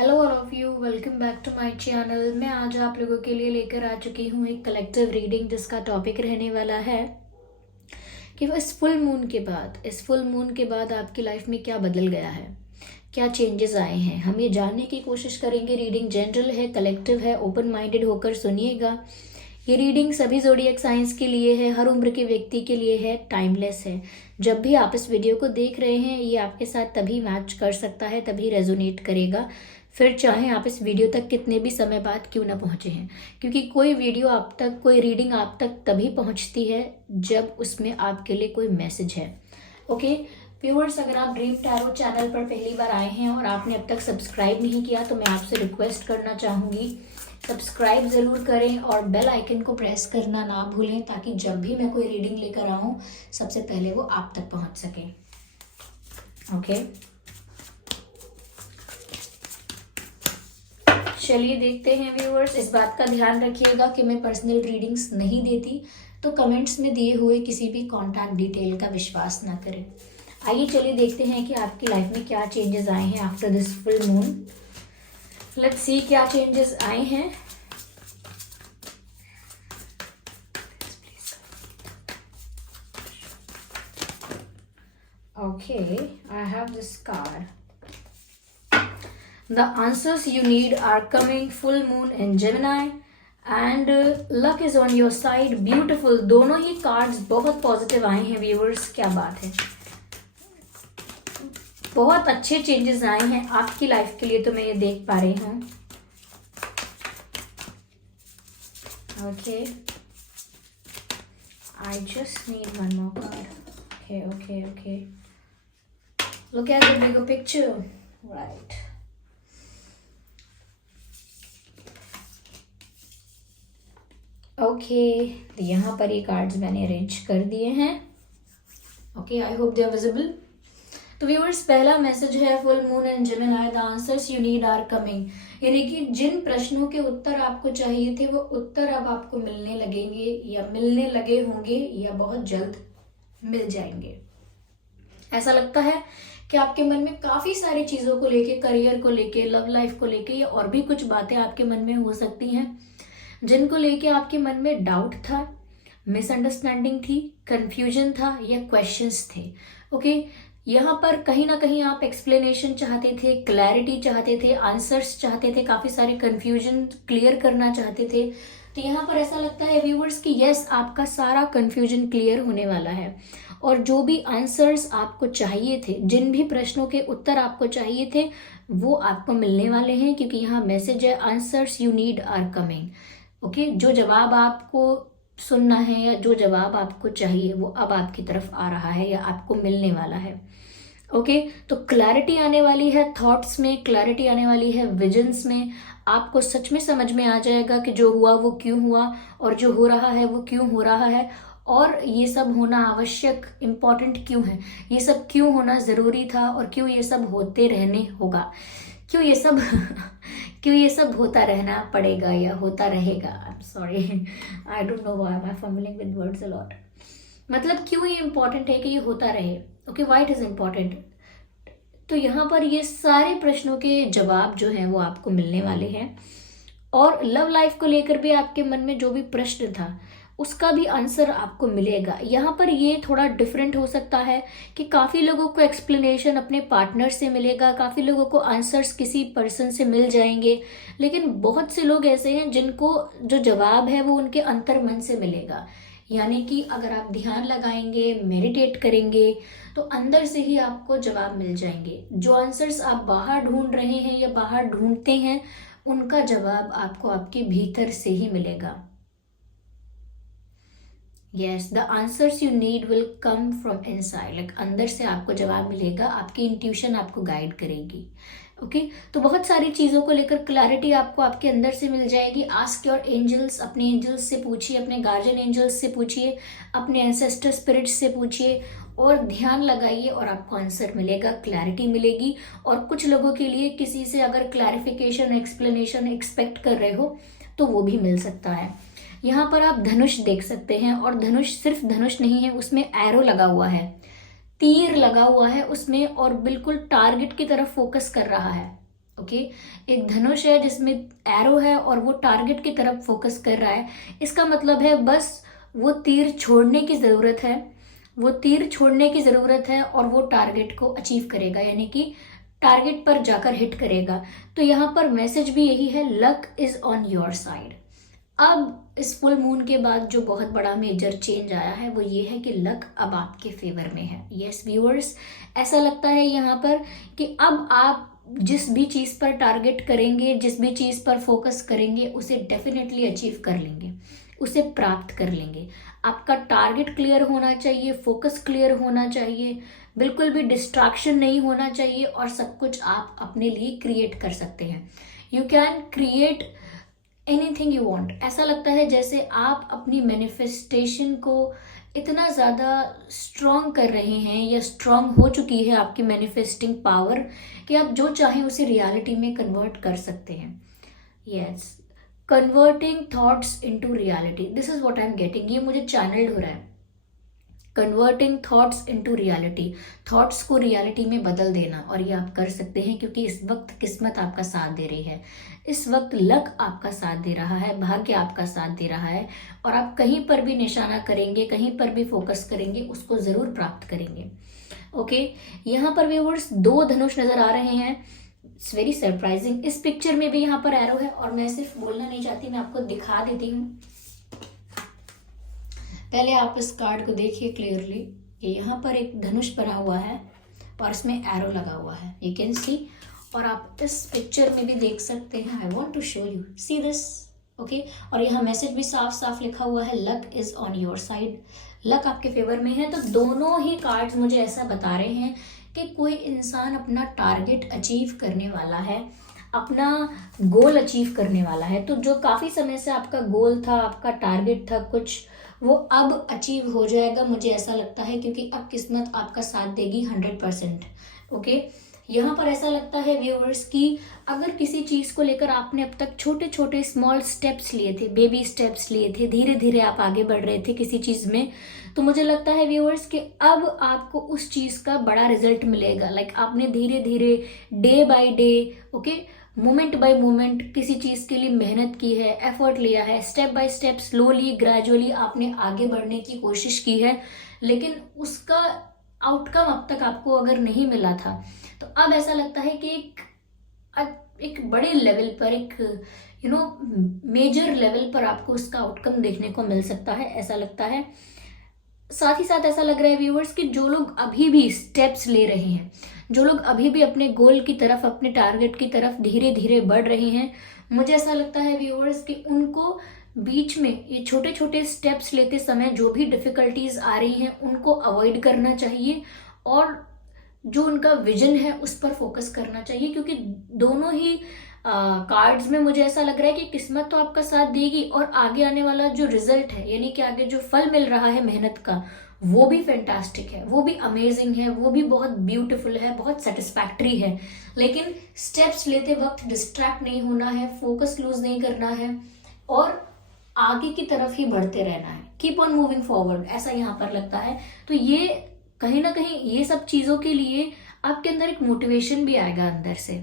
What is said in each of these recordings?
Hello all of you, welcome back to my channel. मैं आज आप लोगों के लिए लेकर आ चुकी हूँ एक कलेक्टिव रीडिंग जिसका टॉपिक रहने वाला है कि वो इस फुल मून के बाद आपकी लाइफ में क्या बदल गया है, क्या चेंजेस आए हैं। हम ये जानने की कोशिश करेंगे। रीडिंग जनरल है, कलेक्टिव है, ओपन माइंडेड होकर सुनिएगा। ये रीडिंग सभी ज़ोडिएक साइंस के लिए है, हर उम्र के व्यक्ति के लिए है, टाइमलेस है। जब भी आप इस वीडियो को देख रहे हैं ये आपके साथ तभी मैच कर सकता है, तभी रेजोनेट करेगा, फिर चाहे आप इस वीडियो तक कितने भी समय बाद क्यों ना पहुंचे हैं। क्योंकि कोई वीडियो आप तक, कोई रीडिंग आप तक तभी पहुंचती है जब उसमें आपके लिए कोई मैसेज है। ओके व्यूअर्स, अगर आप ड्रीम टैरो चैनल पर पहली बार आए हैं और आपने अब तक सब्सक्राइब नहीं किया तो मैं आपसे रिक्वेस्ट करना चाहूँगी, सब्सक्राइब ज़रूर करें और बेल आइकन को प्रेस करना ना भूलें, ताकि जब भी मैं कोई रीडिंग लेकर आऊँ सबसे पहले वो आप तक पहुँच सके। ओके चलिए देखते हैं व्यूअर्स। इस बात का ध्यान रखिएगा कि मैं पर्सनल रीडिंग्स नहीं देती, तो कमेंट्स में दिए हुए किसी भी कॉन्टैक्ट डिटेल का विश्वास ना करें। आइए चलिए देखते हैं कि आपकी लाइफ में क्या चेंजेस आए हैं after this full moon. Let's see क्या चेंजेस आए हैं। Okay, I have this card. The answers you need are coming. Full moon in Gemini and luck is on your side. Beautiful. दोनों ही cards बहुत positive आए हैं viewers, क्या बात है। बहुत अच्छे चेंजेस आए हैं आपकी लाइफ के लिए, तो मैं ये देख पा रही हूँ। Okay, I just need one more card. Okay okay okay, look at the bigger picture. Right. Okay, तो यहाँ पर ये कार्ड्स मैंने अरेंज कर दिए हैं। Okay, I hope they are visible. तो व्यूअर्स, पहला मैसेज है full moon and Gemini, the answers you need are coming. यानी कि जिन प्रश्नों के उत्तर आपको चाहिए थे वो उत्तर अब आपको मिलने लगेंगे, या मिलने लगे होंगे, या बहुत जल्द मिल जाएंगे। ऐसा लगता है कि आपके मन में काफी सारी चीजों को लेके, करियर को लेके, लव लाइफ को लेके, या और भी कुछ बातें आपके मन में हो सकती हैं जिनको लेके आपके मन में डाउट था, मिसअंडरस्टैंडिंग थी, कंफ्यूजन था, या क्वेश्चंस थे। ओके, यहाँ पर कहीं ना कहीं आप एक्सप्लेनेशन चाहते थे, क्लैरिटी चाहते थे, आंसर्स चाहते थे, काफी सारे कंफ्यूजन क्लियर करना चाहते थे। तो यहाँ पर ऐसा लगता है व्यूवर्स कि यस, आपका सारा कंफ्यूजन क्लियर होने वाला है, और जो भी आंसर्स आपको चाहिए थे, जिन भी प्रश्नों के उत्तर आपको चाहिए थे, वो आपको मिलने वाले हैं। क्योंकि यहाँ मैसेज है answers you need are coming. Okay, जो जवाब आपको सुनना है या जो जवाब आपको चाहिए वो अब आपकी तरफ आ रहा है या आपको मिलने वाला है। ओके, तो क्लैरिटी आने वाली है थॉट्स में, क्लैरिटी आने वाली है विजन्स में। आपको सच में समझ में आ जाएगा कि जो हुआ वो क्यों हुआ, और जो हो रहा है वो क्यों हो रहा है, और ये सब होना आवश्यक, इम्पॉर्टेंट क्यों है, ये सब क्यों होना ज़रूरी था, और क्यों ये सब होते रहने होगा, क्यों ये सब क्यों ये सब होता रहना पड़ेगा या होता रहेगा। I am sorry, I don't know why I am fumbling with words a lot. मतलब क्यों ये इम्पोर्टेंट है कि ये होता रहे। Okay, why it is important. तो यहाँ पर ये सारे प्रश्नों के जवाब जो हैं वो आपको मिलने वाले हैं, और लव लाइफ को लेकर भी आपके मन में जो भी प्रश्न था उसका भी आंसर आपको मिलेगा। यहाँ पर ये थोड़ा डिफरेंट हो सकता है कि काफ़ी लोगों को एक्सप्लेनेशन अपने पार्टनर से मिलेगा, काफ़ी लोगों को आंसर्स किसी पर्सन से मिल जाएंगे, लेकिन बहुत से लोग ऐसे हैं जिनको जो जवाब है वो उनके अंतर मन से मिलेगा। यानी कि अगर आप ध्यान लगाएंगे, मेडिटेट करेंगे, तो अंदर से ही आपको जवाब मिल जाएंगे। जो आंसर्स आप बाहर ढूंढ रहे हैं या बाहर ढूंढते हैं, उनका जवाब आपको आपके भीतर से ही मिलेगा। Yes, the answers you need will come from inside. Like अंदर से आपको जवाब मिलेगा, आपकी इंट्यूशन आपको गाइड करेगी। ओके, तो बहुत सारी चीज़ों को लेकर क्लैरिटी आपको आपके अंदर से मिल जाएगी। आस्क योर एंजल्स, अपने एंजल्स से पूछिए, अपने गार्जियन एंजल्स से पूछिए, अपने एंसेस्टर स्पिरिट्स से पूछिए, और ध्यान लगाइए और आपको आंसर मिलेगा, क्लैरिटी मिलेगी। और कुछ लोगों के लिए किसी से अगर क्लैरिफिकेशन, एक्सप्लेनेशन एक्सपेक्ट कर रहे हो तो वो भी मिल सकता है। यहाँ पर आप धनुष देख सकते हैं, और धनुष सिर्फ धनुष नहीं है, उसमें एरो लगा हुआ है, तीर लगा हुआ है उसमें, और बिल्कुल टारगेट की तरफ फोकस कर रहा है। ओके एक धनुष है जिसमें एरो है और वो टारगेट की तरफ फोकस कर रहा है। इसका मतलब है बस वो तीर छोड़ने की जरूरत है, वो तीर छोड़ने की जरूरत है और वो टारगेट को अचीव करेगा, यानी कि टारगेट पर जाकर हिट करेगा। तो यहाँ पर मैसेज भी यही है, luck is on your side. अब इस फुल मून के बाद जो बहुत बड़ा मेजर चेंज आया है वो ये है कि लक अब आपके फेवर में है। यस व्यूअर्स, ऐसा लगता है यहाँ पर कि अब आप जिस भी चीज़ पर टारगेट करेंगे, जिस भी चीज़ पर फोकस करेंगे, उसे डेफिनेटली अचीव कर लेंगे, उसे प्राप्त कर लेंगे। आपका टारगेट क्लियर होना चाहिए, फोकस क्लियर होना चाहिए, बिल्कुल भी डिस्ट्रैक्शन नहीं होना चाहिए और सब कुछ आप अपने लिए क्रिएट कर सकते हैं। You can create anything you want. ऐसा लगता है जैसे आप अपनी मैनिफेस्टेशन को इतना ज़्यादा स्ट्रॉन्ग कर रहे हैं या स्ट्रॉन्ग हो चुकी है आपकी मैनिफेस्टिंग पावर कि आप जो चाहें उसे रियलिटी में कन्वर्ट कर सकते हैं। Yes, converting thoughts into reality, this is what I am getting. ये मुझे चैनल्ड हो रहा है, converting thoughts into reality, thoughts को रियलिटी में बदल देना। और ये आप कर सकते हैं क्योंकि इस वक्त किस्मत आपका साथ दे रही है, इस वक्त लक आपका साथ दे रहा है, भाग्य आपका साथ दे रहा है और आप कहीं पर भी निशाना करेंगे, कहीं पर भी फोकस करेंगे, उसको जरूर प्राप्त करेंगे। ओके यहाँ पर व्यूअर्स 2 धनुष नजर आ रहे हैं, इट्स वेरी सरप्राइजिंग। इस पिक्चर में भी यहाँ पर एरो है और मैं सिर्फ बोलना नहीं चाहती, मैं आपको दिखा देती हूँ। पहले आप इस कार्ड को देखिए क्लियरली, ये यहाँ पर एक धनुष बना हुआ है और इसमें एरो लगा हुआ है, यू कैन सी। और आप इस पिक्चर में भी देख सकते हैं, I want to show you, see this. Okay और यहाँ मैसेज भी साफ साफ लिखा हुआ है, luck is on your side, luck आपके फेवर में है। तो दोनों ही कार्ड्स मुझे ऐसा बता रहे हैं कि कोई इंसान अपना टारगेट अचीव करने वाला है, अपना गोल अचीव करने वाला है। तो जो काफ़ी समय से आपका गोल था, आपका टारगेट था कुछ, वो अब अचीव हो जाएगा, मुझे ऐसा लगता है, क्योंकि अब किस्मत आपका साथ देगी 100%। ओके यहाँ पर ऐसा लगता है व्यूअर्स कि अगर किसी चीज़ को लेकर आपने अब तक छोटे छोटे स्मॉल स्टेप्स लिए थे, बेबी स्टेप्स लिए थे, धीरे धीरे आप आगे बढ़ रहे थे किसी चीज़ में, तो मुझे लगता है व्यूअर्स कि अब आपको उस चीज़ का बड़ा रिजल्ट मिलेगा। लाइक आपने धीरे धीरे, day by day, okay moment bye moment किसी चीज़ के लिए मेहनत की है, एफर्ट लिया है, step by step, slowly gradually आपने आगे बढ़ने की कोशिश की है, लेकिन उसका आउटकम अब तक आपको अगर नहीं मिला था, तो अब ऐसा लगता है कि एक बड़े लेवल पर, एक मेजर लेवल पर आपको उसका आउटकम देखने को मिल सकता है, ऐसा लगता है। साथ ही साथ ऐसा लग रहा है व्यूअर्स कि जो लोग अभी भी स्टेप्स ले रहे हैं, जो लोग अभी भी अपने गोल की तरफ, अपने टारगेट की तरफ धीरे धीरे बढ़ रहे हैं, मुझे ऐसा लगता है व्यूअर्स कि उनको बीच में ये छोटे छोटे स्टेप्स लेते समय जो भी डिफिकल्टीज आ रही हैं उनको अवॉइड करना चाहिए और जो उनका विजन है उस पर फोकस करना चाहिए। क्योंकि दोनों ही कार्ड्स में मुझे ऐसा लग रहा है कि किस्मत तो आपका साथ देगी और आगे आने वाला जो रिजल्ट है, यानी कि आगे जो फल मिल रहा है मेहनत का, वो भी फैंटास्टिक है, वो भी अमेजिंग है, वो भी बहुत ब्यूटीफुल है, बहुत सेटिस्फैक्ट्री है। लेकिन स्टेप्स लेते वक्त डिस्ट्रैक्ट नहीं होना है, फोकस लूज नहीं करना है और आगे की तरफ ही बढ़ते रहना है, कीप ऑन मूविंग फॉरवर्ड, ऐसा यहाँ पर लगता है। तो ये कहीं ना कहीं ये सब चीज़ों के लिए आपके अंदर एक मोटिवेशन भी आएगा अंदर से।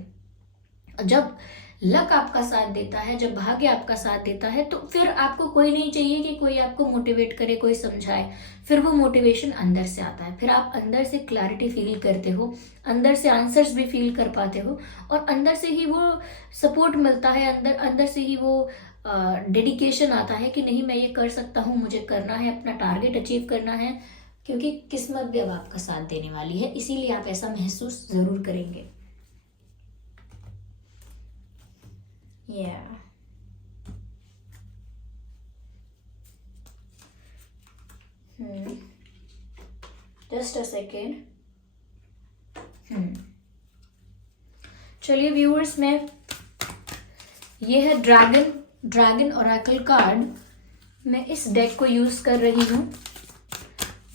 जब लक आपका साथ देता है, जब भाग्य आपका साथ देता है, तो फिर आपको कोई नहीं चाहिए कि कोई आपको मोटिवेट करे, कोई समझाए, फिर वो मोटिवेशन अंदर से आता है, फिर आप अंदर से क्लैरिटी फील करते हो, अंदर से आंसर्स भी फील कर पाते हो और अंदर से ही वो सपोर्ट मिलता है, अंदर से ही वो डेडिकेशन आता है कि नहीं मैं ये कर सकता हूँ, मुझे करना है, अपना टारगेट अचीव करना है, क्योंकि किस्मत भी अब आपका साथ देने वाली है। इसीलिए आप ऐसा महसूस जरूर करेंगे। Just a second. चलिए व्यूअर्स, मैं ये है ड्रैगन ओरेकल कार्ड, मैं इस डेक को यूज कर रही हूँ।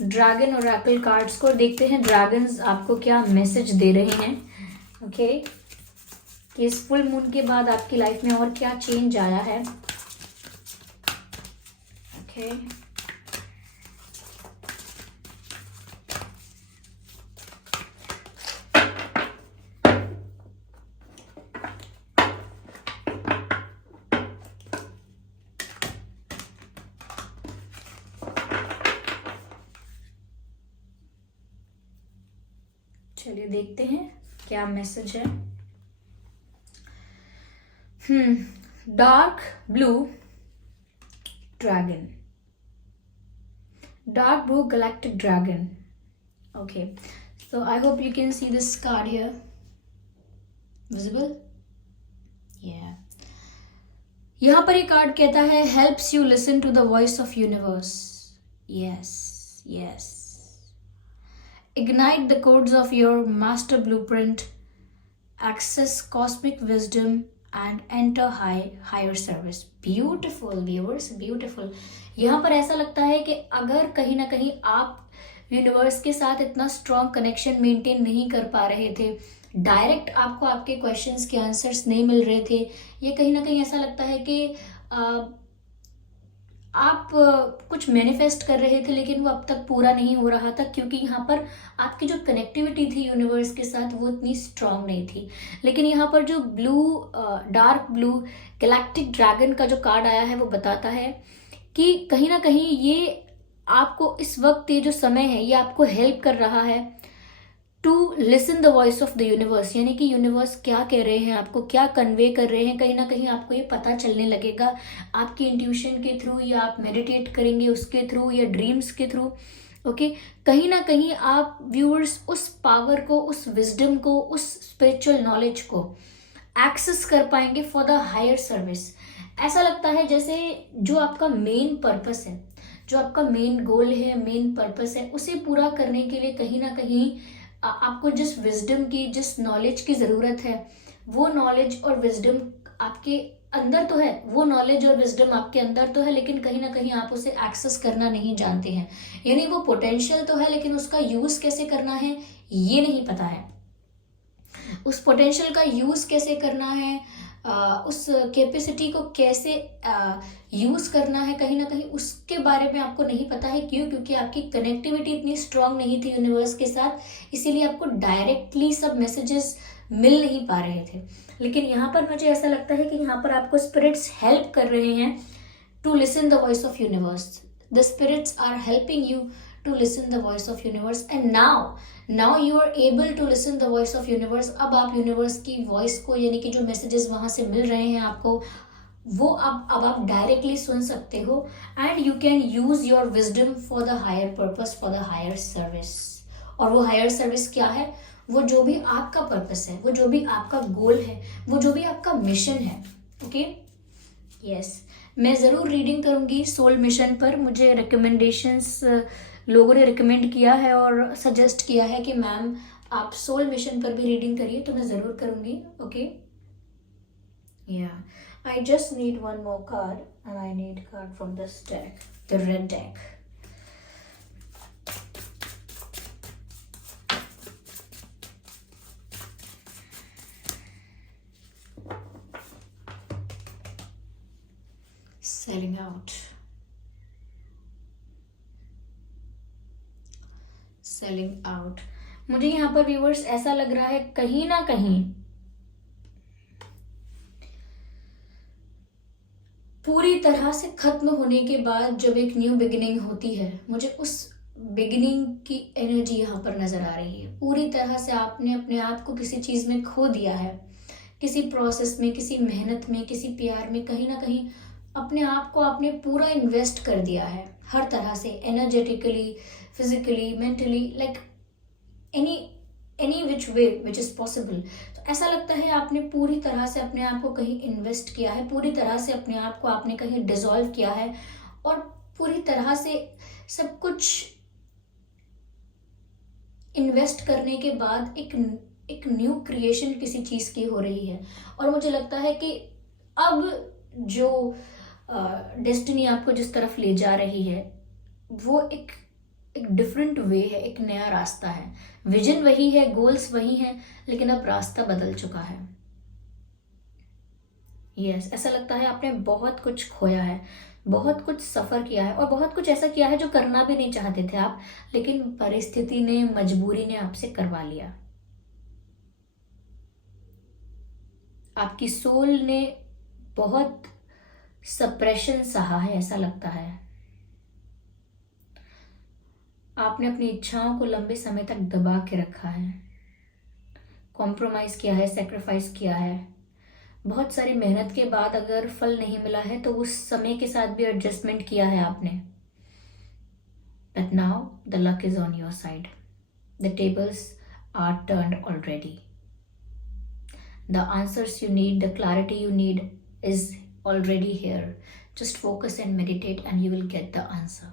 ड्रैगन ओरेकल कार्ड्स को देखते हैं ड्रैगन्स आपको क्या मैसेज दे रहे हैं। ओके कि इस फुल मून के बाद आपकी लाइफ में और क्या चेंज आया है। ओके देखते हैं क्या मैसेज है। Dark blue dragon, dark blue galactic dragon. Okay, so I hope you can see this card here. Visible? Yeah. यहाँ पर ये कार्ड कहता है helps you listen to the voice of universe. Yes, yes. Ignite the codes of your master blueprint, access cosmic wisdom and enter higher service. Beautiful viewers, beautiful. यहाँ पर ऐसा लगता है कि अगर कहीं ना कहीं आप यूनिवर्स के साथ इतना स्ट्रॉन्ग कनेक्शन मेंटेन नहीं कर पा रहे थे, डायरेक्ट आपको आपके क्वेश्चंस के आंसर्स नहीं मिल रहे थे, ये कहीं ना कहीं ऐसा लगता है कि आप कुछ मैनिफेस्ट कर रहे थे लेकिन वो अब तक पूरा नहीं हो रहा था, क्योंकि यहाँ पर आपकी जो कनेक्टिविटी थी यूनिवर्स के साथ वो इतनी स्ट्रांग नहीं थी। लेकिन यहाँ पर जो डार्क ब्लू गैलेक्टिक ड्रैगन का जो कार्ड आया है वो बताता है कि कहीं ना कहीं ये आपको इस वक्त, ये जो समय है, ये आपको हेल्प कर रहा है to listen the voice of the universe. यानी कि यूनिवर्स क्या कह रहे हैं, आपको क्या कन्वे कर रहे हैं, कहीं ना कहीं आपको ये पता चलने लगेगा आपकी इंट्यूशन के थ्रू, या आप मेडिटेट करेंगे उसके थ्रू, या ड्रीम्स के थ्रू। ओके, कहीं ना कहीं आप व्यूअर्स उस पावर को, उस विजडम को, उस स्पिरिचुअल नॉलेज को एक्सेस कर पाएंगे फॉर द हायर सर्विस। ऐसा लगता है जैसे जो आपका मेन पर्पस है, जो आपका मेन गोल है, मेन पर्पस है, उसे पूरा करने के लिए कहीं ना कहीं आपको जिस विजडम की, जिस नॉलेज की ज़रूरत है, वो नॉलेज और विजडम आपके अंदर तो है, वो नॉलेज और विजडम आपके अंदर तो है, लेकिन कहीं ना कहीं आप उसे एक्सेस करना नहीं जानते हैं। यानी वो पोटेंशियल तो है लेकिन उसका यूज़ कैसे करना है ये नहीं पता है। उस पोटेंशियल का यूज़ कैसे करना है, उस कैपेसिटी को कैसे यूज़ करना है, कहीं ना कहीं उसके बारे में आपको नहीं पता है। क्यों? क्योंकि आपकी कनेक्टिविटी इतनी स्ट्रांग नहीं थी यूनिवर्स के साथ, इसीलिए आपको डायरेक्टली सब मैसेजेस मिल नहीं पा रहे थे। लेकिन यहाँ पर मुझे ऐसा लगता है कि यहाँ पर आपको स्पिरिट्स हेल्प कर रहे हैं to listen the voice of universe. The spirits are helping you to listen the voice of universe, and now you are able to listen the voice of universe। अब आप यूनिवर्स की voice को, यानी कि जो मैसेजेस वहां से मिल रहे हैं आपको, वो अब आप डायरेक्टली सुन सकते हो, and you can use your wisdom for the higher purpose, for the higher service. और वो हायर सर्विस क्या है? वो जो भी आपका पर्पस है, वो जो भी आपका गोल है, वो जो भी आपका मिशन है। ओके, यस, मैं ज़रूर रीडिंग करूँगी सोल मिशन पर। मुझे रिकमेंडेशंस लोगों ने रिकमेंड किया है और सजेस्ट किया है कि मैम आप सोल मिशन पर भी रीडिंग करिए, तो मैं ज़रूर करूँगी। ओके, या I just need one more card, and I need card from this deck, the red deck. Selling out, selling out। मुझे यहाँ पर व्यूअर्स ऐसा लग रहा है कहीं ना कहीं पूरी तरह से खत्म होने के बाद जब एक न्यू बिगिनिंग होती है, मुझे उस बिगिनिंग की एनर्जी यहाँ पर नजर आ रही है। पूरी तरह से आपने अपने आप को किसी चीज में खो दिया है, किसी प्रोसेस में, किसी मेहनत में, किसी प्यार में, कहीं ना कहीं अपने आप को आपने पूरा इन्वेस्ट कर दिया है, हर तरह से, energetically, physically, mentally, like any which way which is possible. तो ऐसा लगता है आपने पूरी तरह से अपने आप को कहीं इन्वेस्ट किया है, पूरी तरह से अपने आप को आपने कहीं डिसॉल्व किया है, और पूरी तरह से सब कुछ इन्वेस्ट करने के बाद एक न्यू क्रिएशन किसी चीज की हो रही है। और मुझे लगता है कि अब जो डेस्टिनी आपको जिस तरफ ले जा रही है वो एक डिफरेंट वे है, एक नया रास्ता है। विजन वही है, गोल्स वही हैं, लेकिन अब रास्ता बदल चुका है। यस, ऐसा लगता है आपने बहुत कुछ खोया है, बहुत कुछ सफर किया है, और बहुत कुछ ऐसा किया है जो करना भी नहीं चाहते थे आप, लेकिन परिस्थिति ने, मजबूरी ने आपसे करवा लिया। आपकी सोल ने बहुत सप्रेशन सहा है, ऐसा लगता है। आपने अपनी इच्छाओं को लंबे समय तक दबा के रखा है। कॉम्प्रोमाइज़ किया है, सेक्रीफाइस किया है, बहुत सारी मेहनत के बाद अगर फल नहीं मिला है तो उस समय के साथ भी एडजस्टमेंट किया है आपने, but now the luck is on your side, the tables are turned already, the answers you need, the clarity you need is already here. Just focus and meditate and you will get the answer.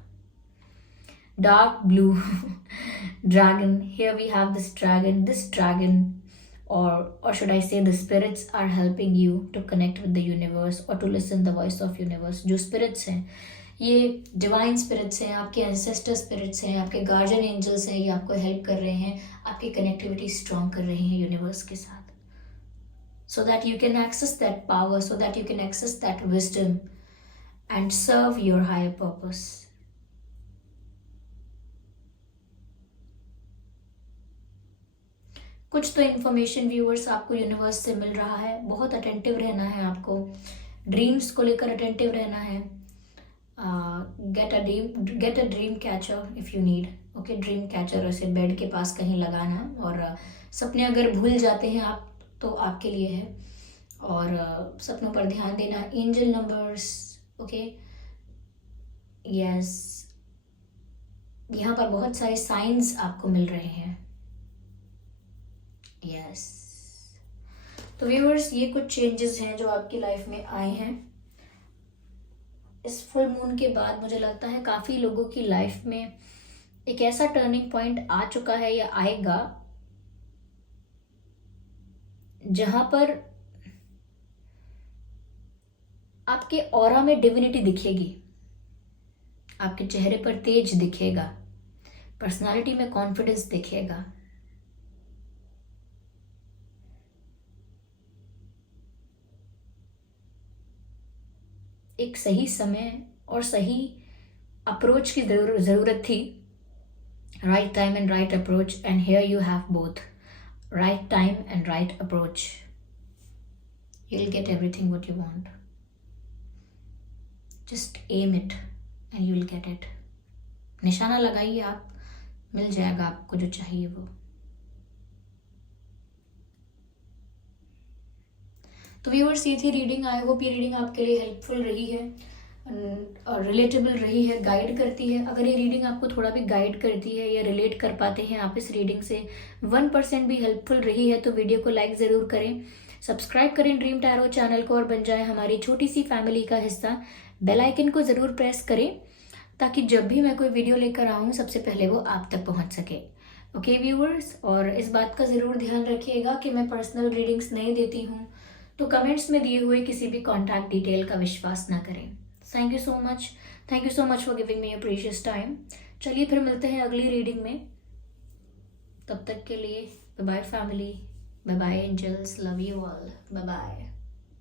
Dark blue dragon. Here we have this dragon, or should I say the spirits are helping you to connect with the universe or to listen the voice of universe. जो spirits हैं, ये divine spirits हैं, आपके ancestor spirits हैं, आपके guardian angels हैं, ये आपको हेल्प कर रहे हैं, आपकी कनेक्टिविटी स्ट्रॉन्ग कर रहे हैं यूनिवर्स के साथ, so that you can access that power, so that you can access that wisdom and serve your higher purpose. कुछ तो इन्फॉर्मेशन व्यूअर्स आपको यूनिवर्स से मिल रहा है, बहुत अटेंटिव रहना है आपको, ड्रीम्स को लेकर अटेंटिव रहना है. Get a dream catcher if you need. Okay, dream catcher ऐसे बेड के पास कहीं लगाना, और सपने अगर भूल जाते हैं आप तो आपके लिए है, और सपनों पर ध्यान देना. एंजल नंबर्स, ओके, यस, यहाँ पर बहुत सारे साइंस आपको मिल रहे हैं. यस, तो व्यूअर्स ये कुछ चेंजेस हैं जो आपकी लाइफ में आए हैं. इस फुल मून के बाद मुझे लगता है काफ़ी लोगों की लाइफ में एक ऐसा टर्निंग पॉइंट आ चुका है या आएगा जहां पर आपके ऑरा में डिविनिटी दिखेगी, आपके चेहरे पर तेज दिखेगा, पर्सनालिटी में कॉन्फिडेंस दिखेगा. एक सही समय और सही अप्रोच की जरूरत थी. Right time and right approach, and here you have both. Right time and right approach. You'll get everything what you want. Just aim it and you'll get it. निशाना लगाइए आप, मिल जाएगा आपको जो चाहिए वो. तो व्यूअर्स ये थी रीडिंग. आई होप ये रीडिंग आपके लिए हेल्पफुल रही है और रिलेटेबल रही है, गाइड करती है. अगर ये रीडिंग आपको थोड़ा भी गाइड करती है या रिलेट कर पाते हैं आप इस रीडिंग से, 1% भी हेल्पफुल रही है, तो वीडियो को लाइक ज़रूर करें, सब्सक्राइब करें ड्रीम टैरो चैनल को और बन जाए हमारी छोटी सी फैमिली का हिस्सा. बेल आइकन को ज़रूर प्रेस करें ताकि जब भी मैं कोई वीडियो लेकर आऊँ सबसे पहले वो आप तक पहुँच सके. ओके व्यूअर्स, और इस बात का ज़रूर ध्यान रखिएगा कि मैं पर्सनल रीडिंग्स नहीं देती हूँ, तो कमेंट्स में दिए हुए किसी भी कॉन्टैक्ट डिटेल का विश्वास ना करें. Thank you so much for giving me a precious time. चलिए फिर मिलते हैं अगली रीडिंग में. तब तक के लिए bye bye family, bye bye angels, love you all, bye bye.